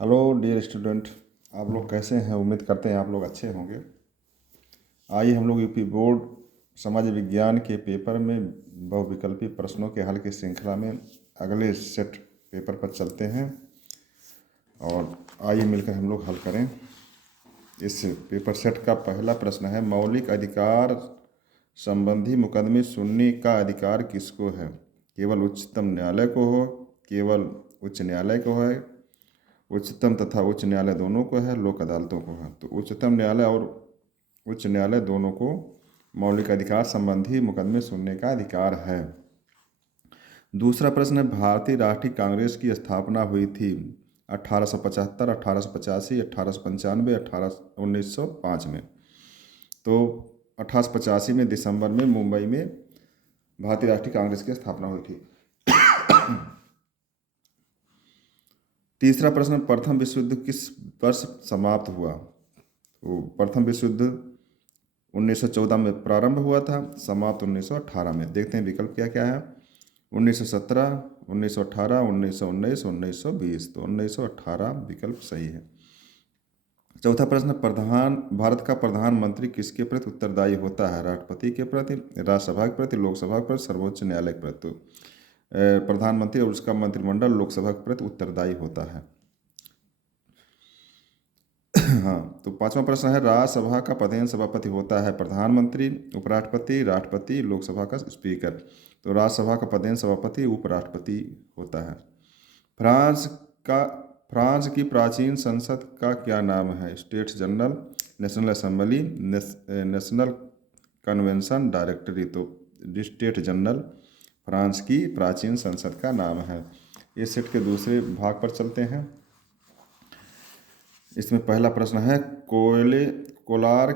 Hello dear student, आप लोग कैसे हैं? उम्मीद करते हैं आप लोग अच्छे होंगे। आइए हम लोग यूपी बोर्ड समाज विज्ञान के पेपर में बहुविकल्पी प्रश्नों के हल की श्रृंखला में अगले सेट पेपर पर चलते हैं और आइए मिलकर हम लोग हल करें। इस पेपर सेट का पहला प्रश्न है, मौलिक अधिकार संबंधी मुकदमे सुनने का अधिकार किसको है? केवल उच्चतम न्यायालय को हो, केवल उच्च न्यायालय को है, उच्चतम तथा उच्च न्यायालय दोनों को है, लोक अदालतों को है। तो उच्चतम न्यायालय और उच्च न्यायालय दोनों को मौलिक अधिकार संबंधी मुकदमे सुनने का अधिकार है। दूसरा प्रश्न है, भारतीय राष्ट्रीय कांग्रेस की स्थापना हुई थी 1875, 1885, 1895, 1905 में। तो 1885 में दिसंबर में मुंबई में भारतीय राष्ट्रीय कांग्रेस की स्थापना हुई थी। तीसरा प्रश्न, प्रथम विश्व युद्ध किस वर्ष समाप्त हुआ? तो प्रथम विश्व युद्ध 1914 में प्रारंभ हुआ था, समाप्त 1918 में। देखते हैं विकल्प क्या क्या है। 1917, 1918, 1919, 1920। तो 1918 विकल्प सही है। चौथा प्रश्न, भारत का प्रधानमंत्री किसके प्रति उत्तरदायी होता है? राष्ट्रपति के प्रति, राज्यसभा के प्रति, लोकसभा के प्रति, सर्वोच्च न्यायालय के प्रति। प्रधानमंत्री और उसका मंत्रिमंडल लोकसभा के प्रति उत्तरदायी होता है। हाँ, तो पांचवा प्रश्न है, राज्यसभा का पदेन सभापति होता है प्रधानमंत्री, उपराष्ट्रपति, राष्ट्रपति, लोकसभा का स्पीकर। तो राज्यसभा का पदेन सभापति उपराष्ट्रपति होता है। फ्रांस की प्राचीन संसद का क्या नाम है? States general, national assembly, national convention, directory. तो स्टेट जनरल फ्रांस की प्राचीन संसद का नाम है। इस सेट के दूसरे भाग पर चलते हैं। इसमें पहला प्रश्न है, कोलार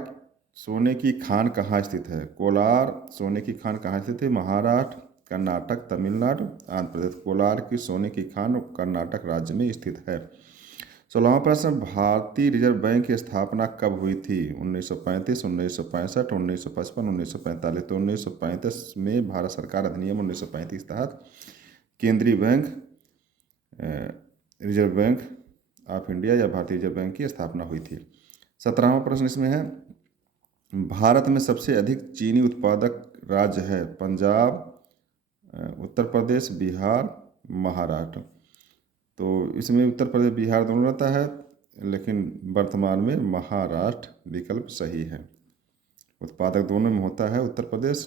सोने की खान कहाँ स्थित है? कोलार सोने की खान कहाँ स्थित है? महाराष्ट्र, कर्नाटक, तमिलनाडु, आंध्र प्रदेश। कोलार की सोने की खान कर्नाटक राज्य में स्थित है। 16वां प्रश्न, भारतीय रिजर्व बैंक की स्थापना कब हुई थी? 1935, 1965, 1955, 1945। तो 1935 में भारत सरकार अधिनियम 1935 के तहत केंद्रीय bank, reserve bank of India या भारतीय रिजर्व बैंक की स्थापना हुई थी। 17वां प्रश्न इसमें है, भारत में सबसे अधिक चीनी उत्पादक राज्य है? पंजाब, उत्तर प्रदेश, बिहार, महाराष्ट्र। तो इसमें उत्तर प्रदेश बिहार दोनों रहता है, लेकिन वर्तमान में महाराष्ट्र विकल्प सही है। उत्पादक दोनों में होता है उत्तर प्रदेश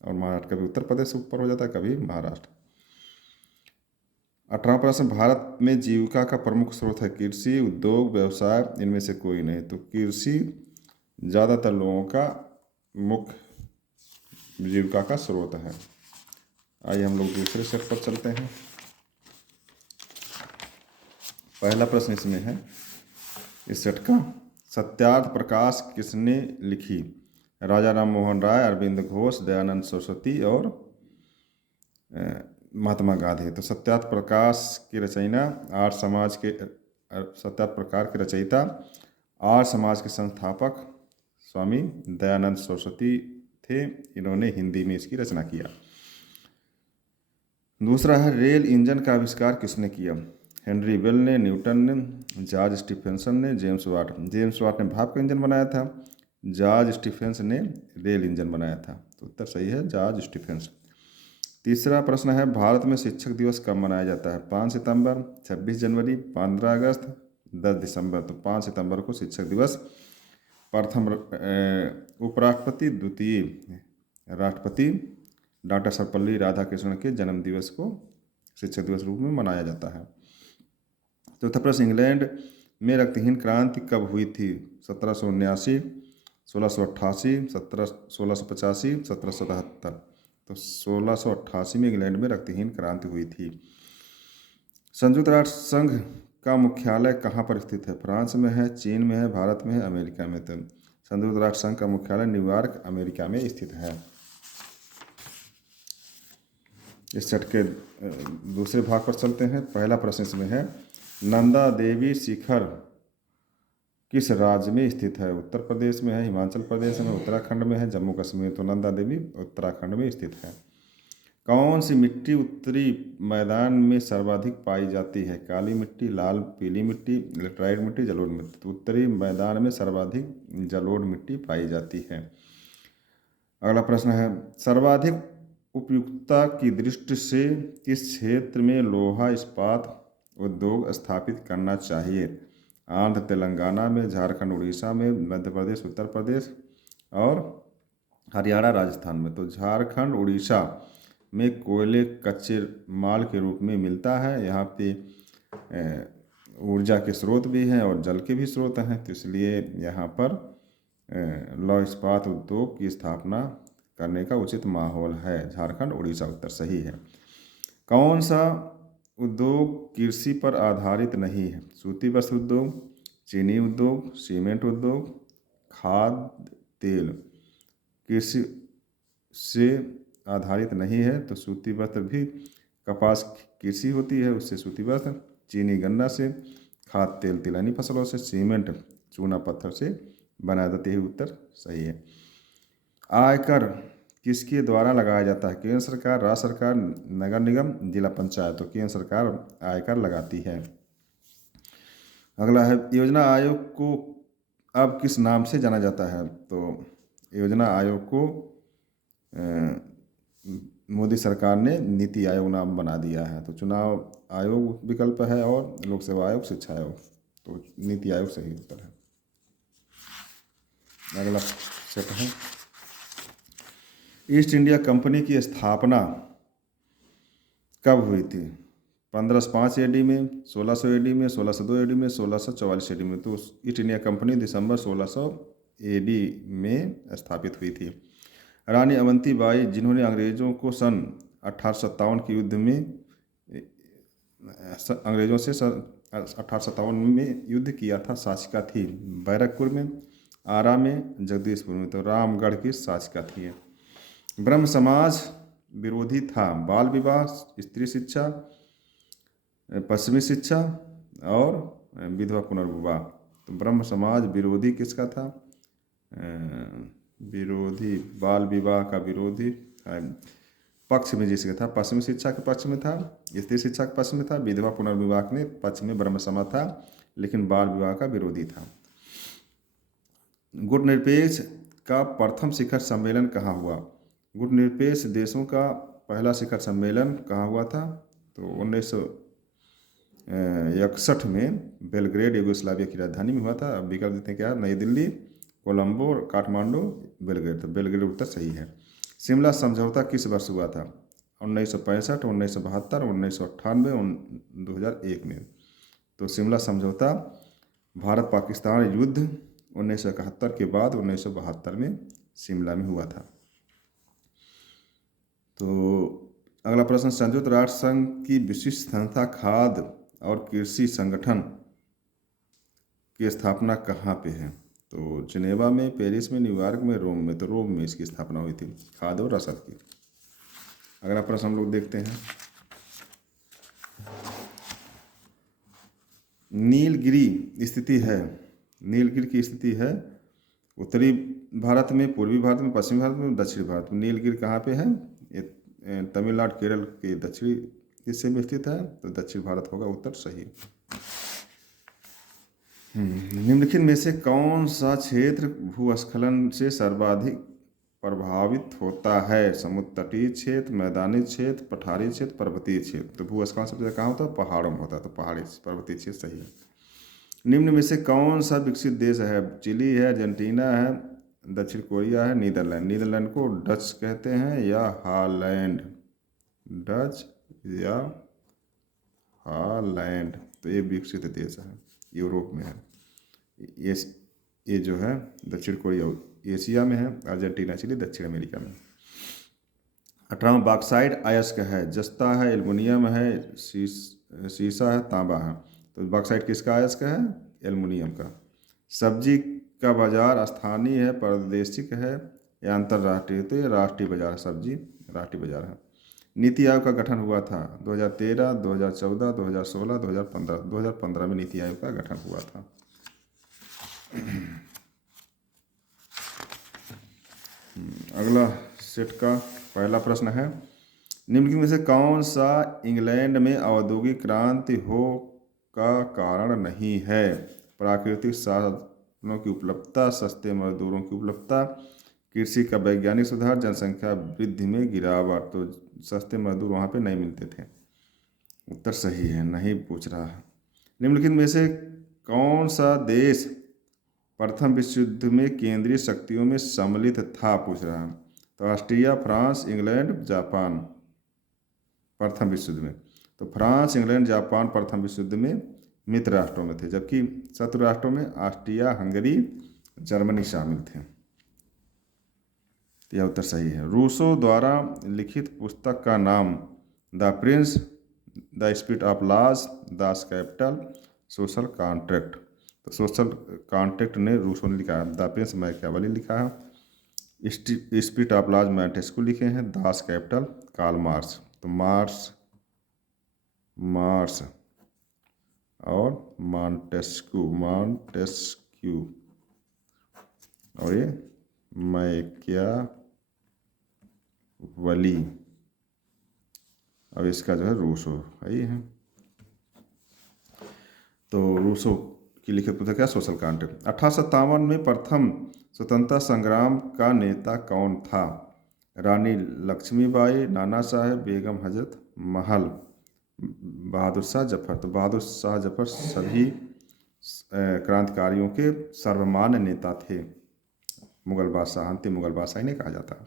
और महाराष्ट्र। कभी उत्तर प्रदेश से ऊपर हो जाता है, कभी महाराष्ट्र। 18वां प्रश्न, भारत में जीविका का प्रमुख स्रोत है? कृषि, उद्योग, व्यवसाय, इनमें से कोई नहीं। तो कृषि ज़्यादातर लोगों का मुख्य जीविका का स्रोत है। आइए हम लोग दूसरे सेट पर चलते हैं। पहला प्रश्न इसमें है इस सेट का, सत्यार्थ प्रकाश किसने लिखी? राजा राम मोहन राय, अरविंद घोष, दयानंद सरस्वती और महात्मा गांधी। तो सत्यार्थ प्रकाश की रचयिता आर्य समाज के सत्यार्थ प्रकाश के रचयिता आर्य समाज के संस्थापक स्वामी दयानंद सरस्वती थे। इन्होंने हिंदी में इसकी रचना किया। दूसरा है, रेल इंजन का आविष्कार किसने किया? हेनरी बेल ने, न्यूटन ने, जॉर्ज स्टीफेंसन ने, जेम्स वाट। जेम्स वाट ने भाप का इंजन बनाया था, जॉर्ज स्टीफेंसन ने रेल इंजन बनाया था। तो उत्तर सही है, जॉर्ज स्टीफेंसन। तीसरा प्रश्न है, भारत में शिक्षक दिवस कब मनाया जाता है? 5 सितंबर, 26 जनवरी, 15 अगस्त, 10 दिसंबर। तो 5 सितंबर को शिक्षक दिवस। प्रथम उपराष्ट्रपति, द्वितीय राष्ट्रपति डॉक्टर सर्वपल्ली राधाकृष्णन के जन्म दिवस को शिक्षक दिवस रूप में मनाया जाता है। चौथा प्रश्न, इंग्लैंड में रक्तहीन क्रांति कब हुई थी? 1779, 1688, 1685, 1777। तो 1688 में इंग्लैंड में रक्तहीन क्रांति हुई थी। संयुक्त राष्ट्र संघ का मुख्यालय कहाँ पर स्थित है? फ्रांस में है, चीन में है, भारत में है, अमेरिका में। तो संयुक्त राष्ट्र संघ का मुख्यालय न्यूयॉर्क, अमेरिका में स्थित है। इस सेट के दूसरे भाग पर चलते हैं। पहला प्रश्न इसमें है, नंदा देवी शिखर किस राज्य में स्थित है? उत्तर प्रदेश में है, हिमाचल प्रदेश में, उत्तराखंड में है, जम्मू कश्मीर। तो नंदा देवी उत्तराखंड में स्थित है। कौन सी मिट्टी उत्तरी मैदान में सर्वाधिक पाई जाती है? काली मिट्टी, लाल पीली मिट्टी, लेटराइट मिट्टी, जलोढ़ मिट्टी। तो उत्तरी मैदान में सर्वाधिक जलोढ़ मिट्टी पाई जाती है। अगला प्रश्न है, सर्वाधिक उपयुक्तता की दृष्टि से किस क्षेत्र में लोहा इस्पात उद्योग स्थापित करना चाहिए? आंध्र तेलंगाना में, झारखंड उड़ीसा में, मध्य प्रदेश उत्तर प्रदेश और हरियाणा राजस्थान में। तो झारखंड उड़ीसा में कोयले कच्चे माल के रूप में मिलता है। यहाँ पे ऊर्जा के स्रोत भी हैं और जल के भी स्रोत हैं, तो इसलिए यहाँ पर लौह इस्पात उद्योग की स्थापना करने का उचित माहौल है। झारखंड उड़ीसा उत्तर सही है। कौन सा उद्योग कृषि पर आधारित नहीं है? सूती वस्त्र उद्योग, चीनी उद्योग, सीमेंट उद्योग, खाद्य तेल। कृषि से आधारित नहीं है तो सूती वस्त्र भी, कपास कृषि होती है उससे सूती वस्त्र, चीनी गन्ना से, खाद्य तेल तिलहनी फसलों से, सीमेंट चूना पत्थर से बनाया जाता है। उत्तर सही है। आयकर किसके द्वारा लगाया जाता है? केंद्र सरकार, राज्य सरकार, नगर निगम, जिला पंचायत। तो केंद्र सरकार आयकर लगाती है। अगला है, योजना आयोग को अब किस नाम से जाना जाता है? तो योजना आयोग को मोदी सरकार ने नीति आयोग नाम बना दिया है। तो चुनाव आयोग विकल्प है और लोक सेवा आयोग, शिक्षा आयोग। तो नीति आयोग सही उत्तर है। अगला सेट है, ईस्ट इंडिया कंपनी की स्थापना कब हुई थी? 1505 AD में, 1600 AD में, 1602 AD में, 1644 AD में। तो ईस्ट इंडिया कंपनी दिसंबर 1600 AD में स्थापित हुई थी। रानी अवंतीबाई, जिन्होंने अंग्रेज़ों को सन 1857 के युद्ध में अंग्रेज़ों से सन 1857 में युद्ध किया था, शासिका थी। बैरकपुर में, आरा में, जगदीशपुर में। तो रामगढ़ की शासिका थी। ब्रह्म समाज विरोधी था। बाल विवाह, स्त्री शिक्षा, पश्चिमी शिक्षा और विधवा पुनर्विवाह। तो ब्रह्म समाज विरोधी किसका था? विरोधी, बाल विवाह का विरोधी पक्ष में जिसका था, पश्चिमी शिक्षा के पक्ष में था, स्त्री शिक्षा के पक्ष में था, विधवा पुनर्विवाह के पक्ष में ब्रह्म समाज था, लेकिन बाल विवाह का विरोधी था। गुटनिरपेक्ष का प्रथम शिखर सम्मेलन कहाँ हुआ? गुटनिरपेक्ष देशों का पहला शिखर सम्मेलन कहाँ हुआ था? तो 1961 में बेलग्रेड, यूगोस्लाविया की राजधानी में हुआ था। अब विकल्प देते हैं क्या? नई दिल्ली, कोलंबो, काठमांडू, बेलग्रेड। तो बेलग्रेड उत्तर सही है। शिमला समझौता किस वर्ष हुआ था? 1965, 1972, 1998, 2001 में। तो शिमला समझौता भारत पाकिस्तान युद्ध 1971 के बाद 1972 में शिमला में हुआ था। तो अगला प्रश्न, संयुक्त राष्ट्र संघ की विशिष्ट संस्था खाद्य और कृषि संगठन की स्थापना कहाँ पे है? तो जिनेवा में, पेरिस में, न्यूयॉर्क में, रोम में। तो रोम में इसकी स्थापना हुई थी, खाद्य और रसद की। अगला प्रश्न हम लोग देखते हैं, नीलगिरी स्थिति है, नीलगिरी की स्थिति है उत्तरी भारत में, पूर्वी भारत में, पश्चिमी भारत में, दक्षिणी भारत में। नीलगिरी कहाँ पे है? ये तमिलनाडु केरल के दक्षिणी हिस्से में स्थित है। तो दक्षिण भारत होगा उत्तर सही। निम्नलिखित में से कौन सा क्षेत्र भूस्खलन से सर्वाधिक प्रभावित होता है? समुद्र तटीय क्षेत्र, मैदानी क्षेत्र, पठारी क्षेत्र, पर्वतीय क्षेत्र। तो भूस्खलन सबसे ज़्यादा कहाँ होता है? पहाड़ों में होता है। तो पहाड़ी पर्वतीय क्षेत्र सही है। निम्न में से कौन सा विकसित देश है? चिली है, अर्जेंटीना है, दक्षिण कोरिया है, नीदरलैंड। नीदरलैंड को डच कहते हैं या हॉलैंड? डच या हॉलैंड। तो ये विकसित देश है, यूरोप में है। ये जो है दक्षिण कोरिया एशिया में है, अर्जेंटीना चिली दक्षिण अमेरिका में। 18वां बॉक्साइट अयस्क है, जस्ता है, एल्युमिनियम है, सीसा है, तांबा है। तो बॉक्साइट किसका अयस्क है? एल्युमिनियम का। सब्जी का बाजार स्थानीय है, प्रादेशिक है या अंतर्राष्ट्रीय? तो ये राष्ट्रीय बाजार है, सब्जी राष्ट्रीय बाजार है। नीति आयोग का गठन हुआ था 2013, 2014, 2016, 2015। 2015 में नीति आयोग का गठन हुआ था। अगला सेट का पहला प्रश्न है, निम्नलिखित में से कौन सा इंग्लैंड में औद्योगिक क्रांति हो का कारण नहीं है? प्राकृतिक साधनों की उपलब्धता, सस्ते मजदूरों की उपलब्धता, कृषि का वैज्ञानिक सुधार, जनसंख्या वृद्धि में गिरावट। तो सस्ते मजदूर वहाँ पे नहीं मिलते थे। उत्तर सही है, नहीं पूछ रहा है। निम्नलिखित में से कौन सा देश प्रथम विश्व युद्ध में केंद्रीय शक्तियों में सम्मिलित था, पूछ रहा है। तो ऑस्ट्रिया, फ्रांस, इंग्लैंड, जापान प्रथम विश्व युद्ध में। तो फ्रांस, इंग्लैंड, जापान प्रथम विश्व युद्ध में मित्र राष्ट्रों में थे, जबकि शत्रु राष्ट्रों में ऑस्ट्रिया, हंगरी, जर्मनी शामिल थे। तो यह उत्तर सही है। रूसो द्वारा लिखित पुस्तक का नाम the prince, the spirit of laws, Das Kapital, social contract. तो सोशल कॉन्ट्रैक्ट ने रूसो ने लिखा है। द प्रिंस मैकियावेली लिखा है। स्पिरिट ऑफ लॉज मैंटेस्क्यू लिखे हैं। Das Kapital Karl Marx. तो मार्क्स और मॉन्टेस्क्यू और ये मैकियावेली, अब इसका जो है रूसो है। तो रूसो की लिखित पुस्तक क्या? Social contract. 1857 में प्रथम स्वतंत्रता संग्राम का नेता कौन था? रानी लक्ष्मीबाई, नाना साहेब, बेगम हजरत महल, बहादुर शाह जफर। तो बहादुर शाह जफर सभी क्रांतिकारियों के सर्वमान्य नेता थे। मुगल बादशाह, अंतिम मुगल बादशाह इन्हें कहा जाता है।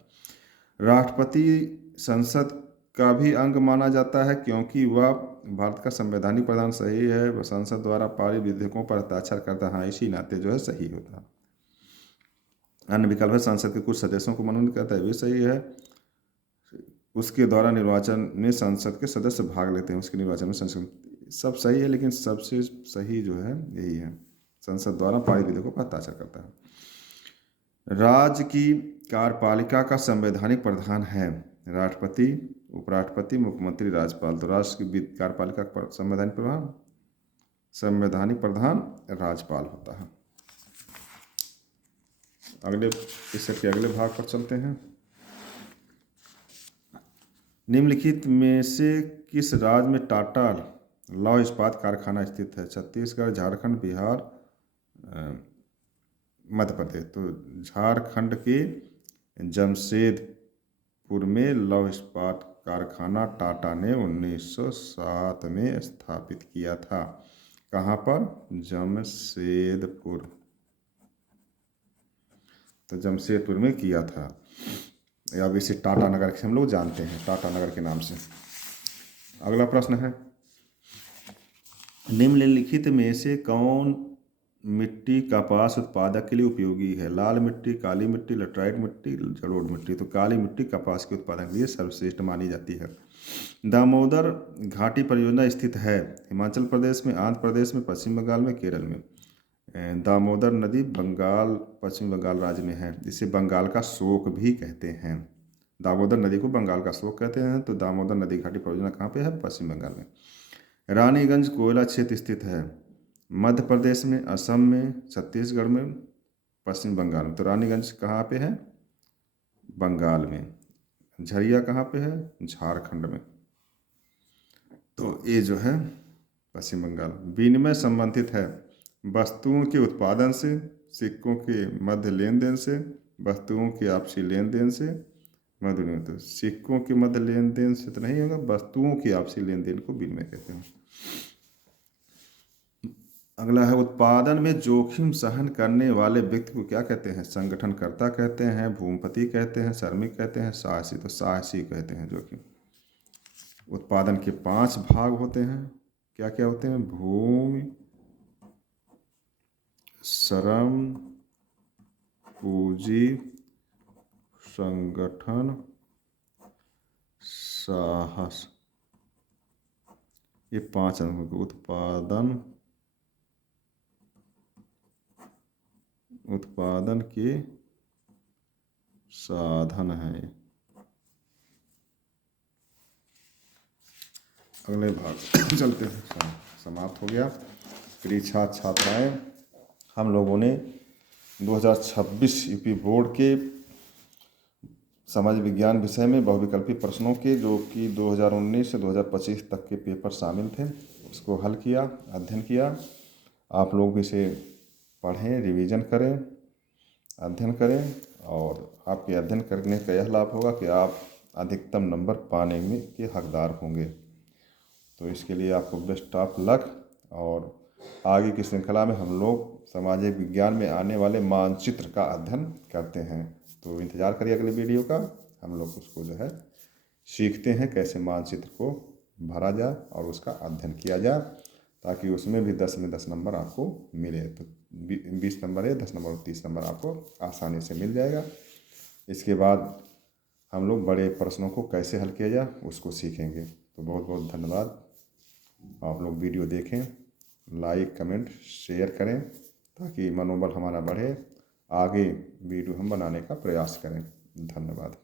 राष्ट्रपति संसद का भी अंग माना जाता है क्योंकि वह भारत का संवैधानिक प्रधान। सही है। वह संसद द्वारा पारित विधेयकों पर हस्ताक्षर करता है। हाँ, इसी नाते जो है सही होता है। अन्य विकल्प है संसद के कुछ सदस्यों को मनोनीत करता है, भी सही है। उसके द्वारा निर्वाचन में संसद के सदस्य भाग लेते हैं, उसके निर्वाचन में संसद, सब सही है, लेकिन सबसे सही जो है यही है, संसद द्वारा पारित विधेयकों पर हस्ताक्षर करता है। राज्य की कार्यपालिका का संवैधानिक प्रधान है राष्ट्रपति, उपराष्ट्रपति, मुख्यमंत्री, राज्यपाल। तो राष्ट्र की कार्यपालिका का संवैधानिक प्रधान राज्यपाल होता है। इस अगले भाग पर चलते हैं। निम्नलिखित में से किस राज्य में टाटा लौह इस्पात कारखाना स्थित है? छत्तीसगढ़, झारखंड, बिहार, मध्य प्रदेश। तो झारखंड के जमशेदपुर में लौह इस्पात कारखाना टाटा ने 1907 में स्थापित किया था। कहाँ पर? जमशेदपुर। तो जमशेदपुर में किया था। अब इसे टाटा नगर से हम लोग जानते हैं, टाटा नगर के नाम से। अगला प्रश्न है, निम्नलिखित में से कौन मिट्टी कपास उत्पादक के लिए उपयोगी है? लाल मिट्टी, काली मिट्टी, लेटराइट मिट्टी, जलोढ़ मिट्टी। तो काली मिट्टी कपास के उत्पादन के लिए सर्वश्रेष्ठ मानी जाती है। दामोदर घाटी परियोजना स्थित है हिमाचल प्रदेश में, आंध्र प्रदेश में, पश्चिम बंगाल में, केरल में। दामोदर नदी बंगाल, पश्चिम बंगाल राज्य में है। इसे बंगाल का शोक भी कहते हैं। दामोदर नदी को बंगाल का शोक कहते हैं। तो दामोदर नदी घाटी परियोजना कहाँ पे है? पश्चिम बंगाल में। रानीगंज कोयला क्षेत्र स्थित है मध्य प्रदेश में, असम में, छत्तीसगढ़ में, पश्चिम बंगाल में। तो रानीगंज कहाँ पे है? बंगाल में। झरिया कहाँ पे है? झारखंड में। तो ये जो है पश्चिम बंगाल। विनिमय संबंधित है वस्तुओं के उत्पादन से, सिक्कों के मध्य लेन देन से, वस्तुओं के आपसी लेन देन से, विनिमय। तो सिक्कों के मध्य लेन देन से तो नहीं होगा, वस्तुओं के आपसी लेन देन को विनिमय कहते हैं। अगला है, उत्पादन में जोखिम सहन करने वाले व्यक्ति को क्या कहते हैं? संगठनकर्ता कहते हैं, भूमिपति कहते हैं, श्रमिक कहते हैं, साहसी। तो साहसी कहते हैं जोखिम। उत्पादन के 5 भाग होते हैं। क्या क्या होते हैं? भूमि, श्रम, पूंजी, संगठन, साहस। ये 5 अंगों को उत्पादन के साधन है। अगले भाग चलते हैं। समाप्त हो गया। प्रिय छात्र छात्राएं, हम लोगों ने 2026 यूपी बोर्ड के समाज विज्ञान विषय में बहुविकल्पी प्रश्नों के जो कि 2019 से 2025 तक के पेपर शामिल थे उसको हल किया, अध्ययन किया। आप लोग इसे पढ़ें, रिवीजन करें, अध्ययन करें और आपके अध्ययन करने का यह लाभ होगा कि आप अधिकतम नंबर पाने में के हकदार होंगे। तो इसके लिए आपको बेस्ट ऑफ लक। और आगे की श्रृंखला में हम लोग सामाजिक विज्ञान में आने वाले मानचित्र का अध्ययन करते हैं। तो इंतज़ार करिए अगले वीडियो का। हम लोग उसको जो है सीखते हैं कैसे मानचित्र को भरा जाए और उसका अध्ययन किया जाए, ताकि उसमें भी 10 में 10 नंबर आपको मिले। तो 20 नंबर है, 10 नंबर और 30 नंबर आपको आसानी से मिल जाएगा। इसके बाद हम लोग बड़े प्रश्नों को कैसे हल किया जाए उसको सीखेंगे। तो बहुत बहुत धन्यवाद। आप लोग वीडियो देखें, लाइक कमेंट शेयर करें ताकि मनोबल हमारा बढ़े, आगे वीडियो हम बनाने का प्रयास करें। धन्यवाद।